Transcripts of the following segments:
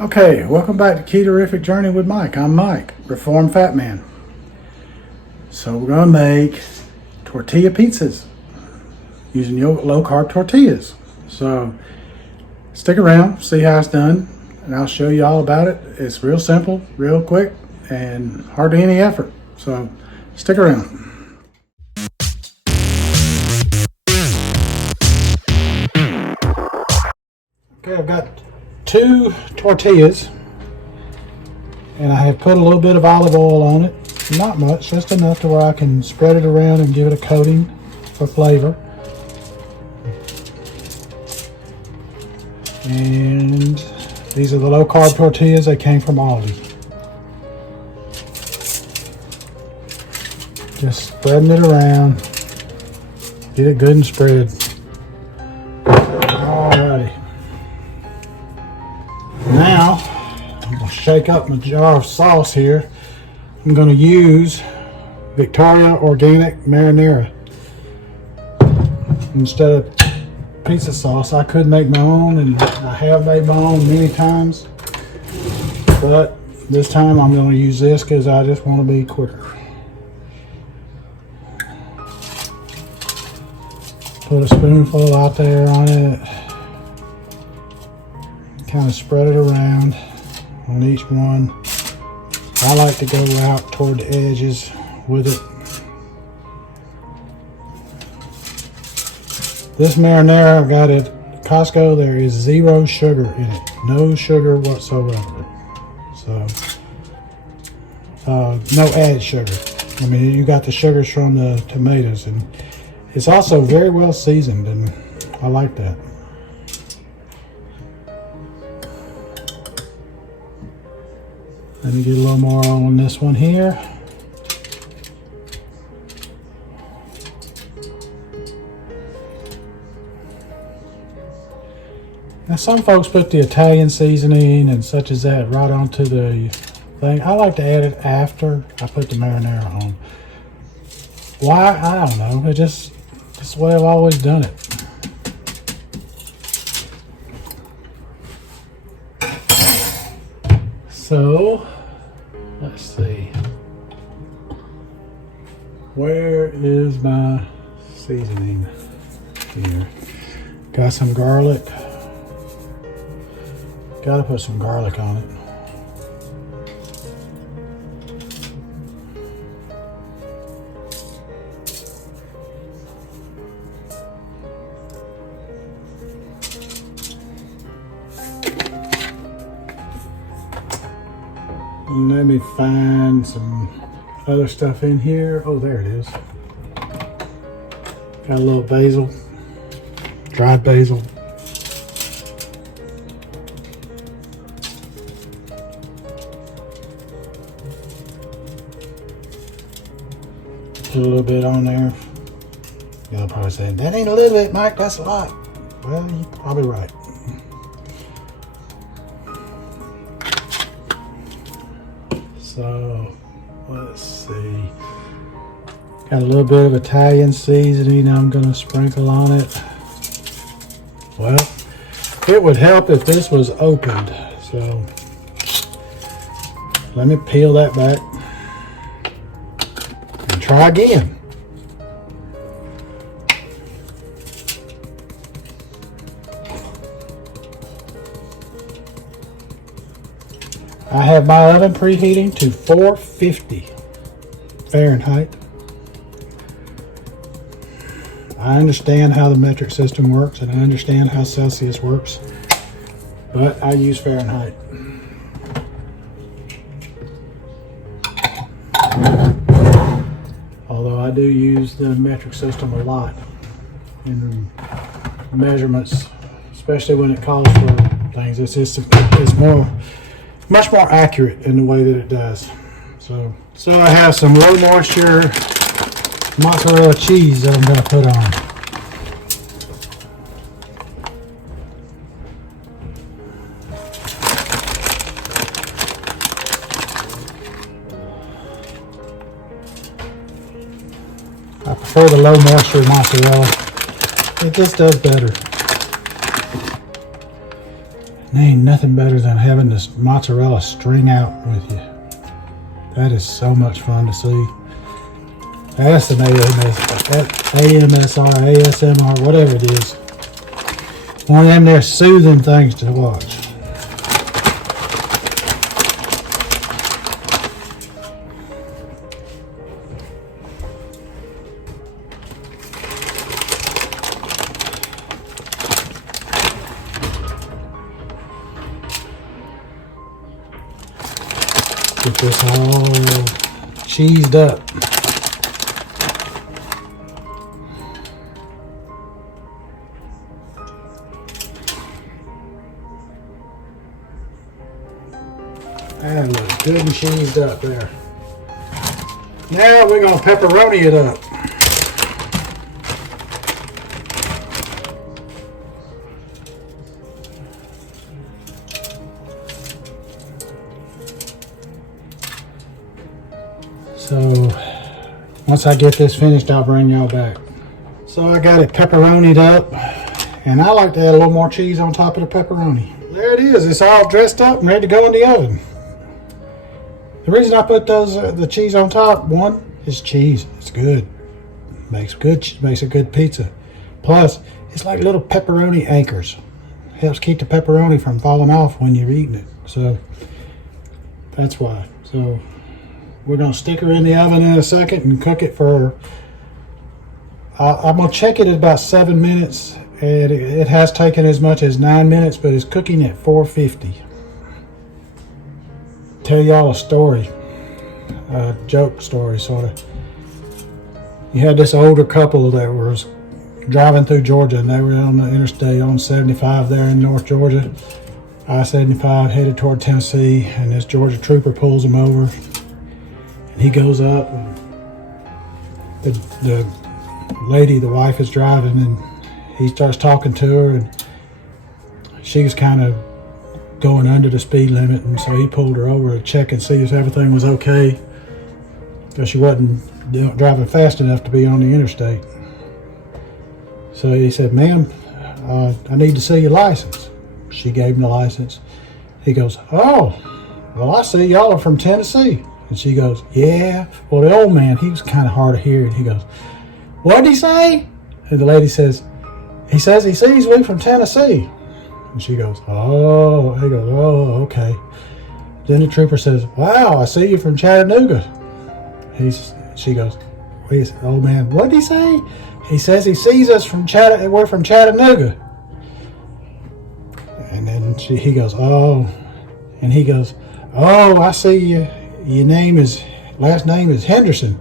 Okay, welcome back to Ketorific Journey with Mike. I'm Mike, Reformed Fat Man. So we're going to make tortilla pizzas using low carb tortillas. So stick around, see how it's done, and I'll show you all about it. It's real simple, real quick, and hardly any effort. So stick around. Okay, I've got 2 tortillas, and I have put a little bit of olive oil on it. Not much, just enough to where I can spread it around and give it a coating for flavor. And these are the low carb tortillas. They came from Aldi. Just spreading it around. Get it good and spread. Alrighty. Now, I'm going to shake up my jar of sauce here. I'm going to use Victoria Organic Marinara. Instead of pizza sauce, I could make my own, and I have made my own many times. But this time I'm going to use this because I just want to be quicker. Put a spoonful out there on it. Kind of spread it around on each one. I like to go out toward the edges with it. This marinara I got at Costco, there is 0 sugar in it. No sugar whatsoever. So, no added sugar. I mean, you got the sugars from the tomatoes, and it's also very well seasoned, and I like that. Let me get a little more on this one here. Now some folks put the Italian seasoning and such as that right onto the thing. I like to add it after I put the marinara on. Why? I don't know. It's just the way I've always done it. So, let's see. Where is my seasoning? Here. Got some garlic. Gotta put some garlic on it. Let me find some other stuff in here. Oh, there it is. Got a little basil, dried basil. Put a little bit on there. You'll probably say, that ain't a little bit, Mike, that's a lot. Well, you're probably right. So, let's see. Got a little bit of Italian seasoning I'm going to sprinkle on it. Well, it would help if this was opened. So, let me peel that back and try again. I have my oven preheating to 450 Fahrenheit. I understand how the metric system works, and I understand how Celsius works, but I use Fahrenheit. Although I do use the metric system a lot in measurements, especially when it calls for things. It's much more accurate in the way that it does. So I have some low moisture mozzarella cheese that I'm going to put on. I prefer the low moisture mozzarella. It just does better. Ain't nothing better than having this mozzarella string out with you. That is so much fun to see. That's an AMSR, ASMR, whatever it is. One of them there soothing things to watch. Get this all cheesed up. That looks good and cheesed up there. Now we're going to pepperoni it up. So once I get this finished, I'll bring y'all back. So I got it pepperonied up, and I like to add a little more cheese on top of the pepperoni. There it is. It's all dressed up and ready to go in the oven. The reason I put the cheese on top, one, is cheese. It's good. Makes a good pizza. Plus, it's like little pepperoni anchors. Helps keep the pepperoni from falling off when you're eating it. So that's why. So we're gonna stick her in the oven in a second and cook it for. I'm gonna check it at about 7 minutes. And it has taken as much as 9 minutes, but it's cooking at 450. Tell y'all a story, a joke story sort of. You had this older couple that was driving through Georgia, and they were on the interstate on 75 there in North Georgia, I-75 headed toward Tennessee, and this Georgia trooper pulls them over, and he goes up, and the lady, the wife, is driving, and he starts talking to her, and she was kind of going under the speed limit, and so he pulled her over to check and see if everything was okay, because she wasn't driving fast enough to be on the interstate. So he said, "Ma'am, I need to see your license." She gave him the license. He goes, "Oh, well, I see y'all are from Tennessee." And she goes, "Yeah." Well, the old man, he was kind of hard of hearing. He goes, "What'd he say?" And the lady says, "He says he sees we from Tennessee." And she goes, "Oh." He goes, "Oh, okay." Then the trooper says, "Wow, I see you from Chattanooga." She goes, "Old man, what did he say?" He says he sees us from we're from Chattanooga. And then he goes, "Oh." And he goes, "Oh, I see you. Your last name is Henderson."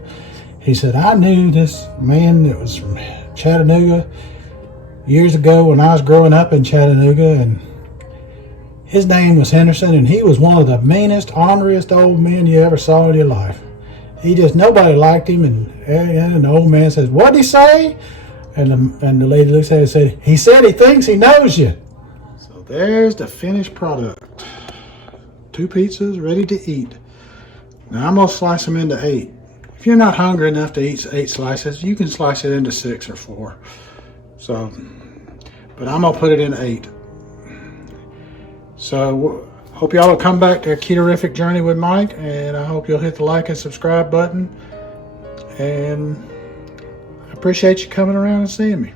He said, "I knew this man that was from Chattanooga years ago when I was growing up in Chattanooga, and his name was Henderson, and he was one of the meanest, orneriest old men you ever saw in your life. Nobody liked him." And the old man says, "What'd he say?" And the lady looks at him and said, "He said he thinks he knows you." So there's the finished product. 2 pizzas ready to eat. Now I'm gonna slice them into 8. If you're not hungry enough to eat 8 slices, you can slice it into 6 or 4. So, but I'm gonna put it in 8. So hope y'all will come back to a Ketorific Journey with Mike, and I hope you'll hit the like and subscribe button. And I appreciate you coming around and seeing me.